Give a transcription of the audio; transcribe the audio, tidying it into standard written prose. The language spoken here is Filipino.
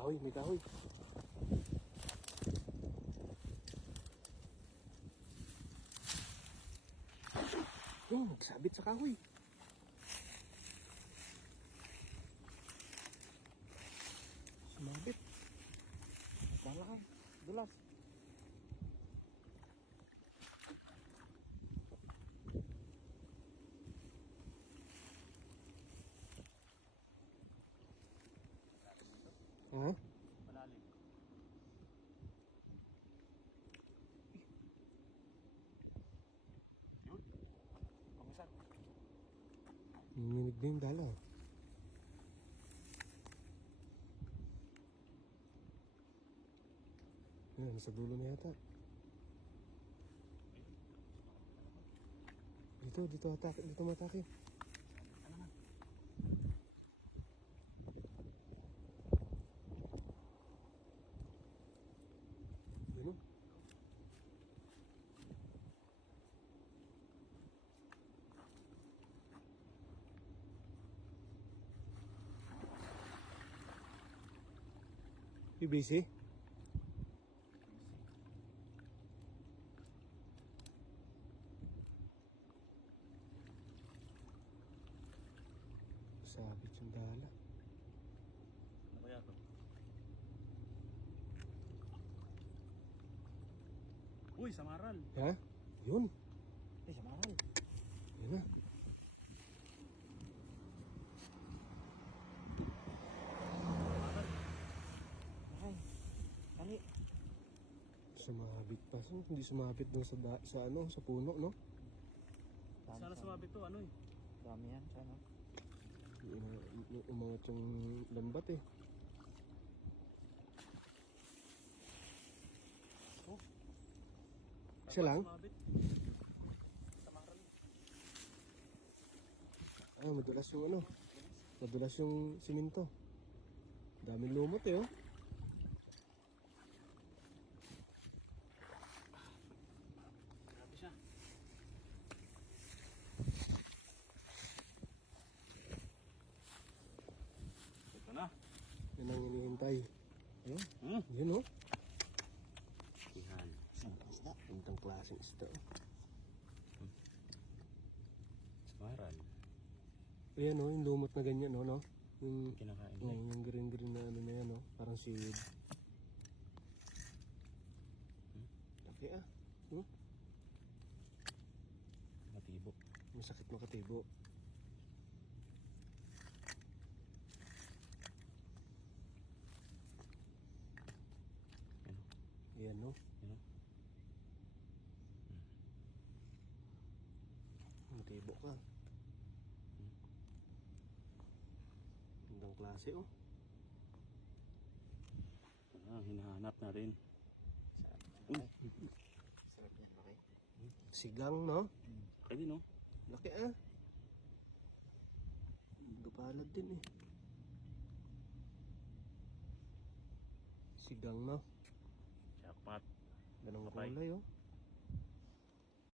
kahoy, may kahoy. Yung nagsabit sa kahoy. Sumabit. Malaki. Dulas. Ha? Malalim. Yun. Pamisan. Nanginig na yung dala. Ayan, nasa dulo na yata. Dito atake, dito matake. Ano na? Ano? BBC? Sabit yung dala. Ano kaya to? Uy, samaral. Ha? Yun. Eh, samaral. Yun na. Samaral. Ay, kali. Sumabit pa. Saan hindi sumabit dun sa puno, no? Sana sumabit to, ano eh. Dami yan, sana. Umangat yung lambat eh. Oh. Isa lang? Sumabit. Samaral. Ah, madulas yung ano. Madulas yung siminto. Daming lumot eh, oh. Grabe siya. Ito na. Yan ang hinihintay. Ayun. Hmm? Yun, oh. Ihan. Isda. Gandang klaseng isda, oh. Samaral. Ayan, oh. Yung lumot na ganyan, oh, no? Yung, Kinakain oh, nila. yung green na ano na yan, oh. Parang seaweed. Laki, ah. Hmm? Matibo. Masakit makatibo. Ano? Ayan, no? Ano? Matibo ka. Gandang klase, oh. Ah, hinahanap na rin. Sarap yan, laki. Sigang, no? Laki din, no? Laki, ah. Gapalad din, eh. Sigang, no? Jackpot. Ganong Kapay. kulay, oh.